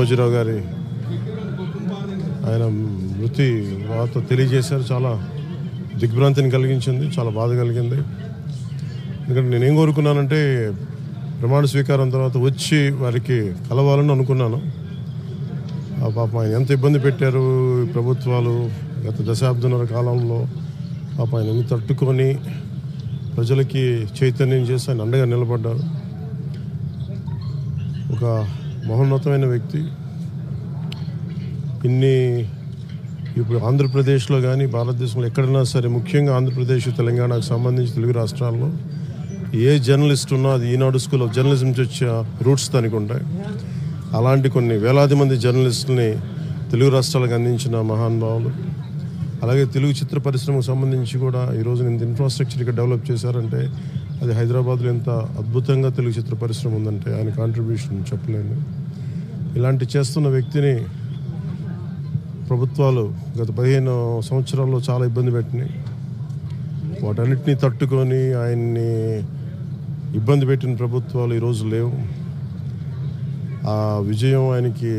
రామోజీరావు గారి ఆయన మృతి వార్త తెలియజేశారు. చాలా దిగ్భ్రాంతిని కలిగించింది, చాలా బాధ కలిగింది. ఎందుకంటే నేనేం కోరుకున్నానంటే ప్రమాణ స్వీకారం తర్వాత వచ్చి వారికి కలవాలని అనుకున్నాను. ఆ పాపం ఆయన ఎంత ఇబ్బంది పెట్టారు ప్రభుత్వాలు గత దశాబ్దన్నర కాలంలో. పాపం ఆయన తట్టుకొని ప్రజలకి చైతన్యం చేసి ఆయన అండగా నిలబడ్డారు. ఒక మహోన్నతమైన వ్యక్తి. ఇప్పుడు ఆంధ్రప్రదేశ్లో కానీ భారతదేశంలో ఎక్కడైనా సరే, ముఖ్యంగా ఆంధ్రప్రదేశ్ తెలంగాణకు సంబంధించి తెలుగు రాష్ట్రాల్లో ఏ జర్నలిస్ట్ ఉన్నా అది ఈనాడు స్కూల్ ఆఫ్ జర్నలిజం నుంచి వచ్చే రూట్స్ దానికి ఉంటాయి. అలాంటి కొన్ని వేలాది మంది జర్నలిస్టులని తెలుగు రాష్ట్రాలకు అందించిన మహానుభావులు. అలాగే తెలుగు చిత్ర పరిశ్రమకు సంబంధించి కూడా ఈరోజు ఇంత ఇన్ఫ్రాస్ట్రక్చర్ ఇక్కడ డెవలప్ చేశారంటే అది హైదరాబాద్లో ఎంత అద్భుతంగా తెలుగు చిత్ర పరిశ్రమ ఉందంటే ఆయన కాంట్రిబ్యూషన్ చెప్పలేను. ఇలాంటి చేస్తున్న వ్యక్తిని ప్రభుత్వాలు గత 15 సంవత్సరాల్లో చాలా ఇబ్బంది పెట్టినాయి. వాటన్నిటినీ తట్టుకొని ఆయన్ని ఇబ్బంది పెట్టిన ప్రభుత్వాలు ఈరోజు లేవు. ఆ విజయం ఆయనకి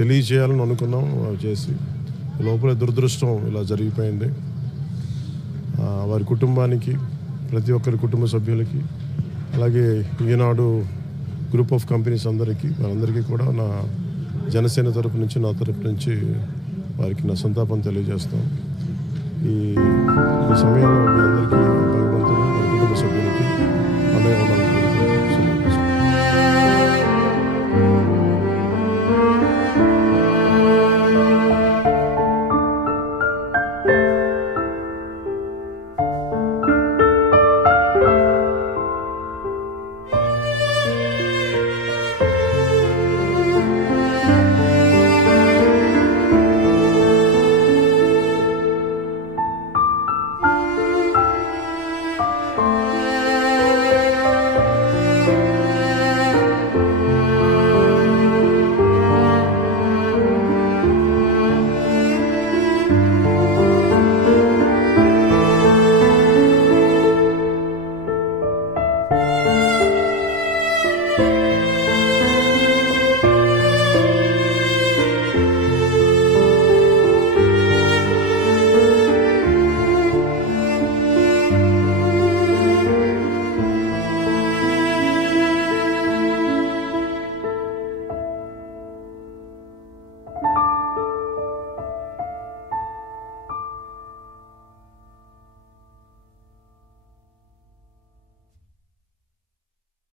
తెలియజేయాలని అనుకున్నాం, చేసి లోపల దురదృష్టం ఇలా జరిగిపోయింది. వారి కుటుంబానికి, ప్రతి ఒక్కరి కుటుంబ సభ్యులకి, అలాగే ఈనాడు గ్రూప్ ఆఫ్ కంపెనీస్ వారందరికీ కూడా నా జనసేన తరపు నుంచి, నా తరపు నుంచి వారికి నా సంతాపం తెలియజేస్తాం. ఈ సమయంలో మీ అందరికీ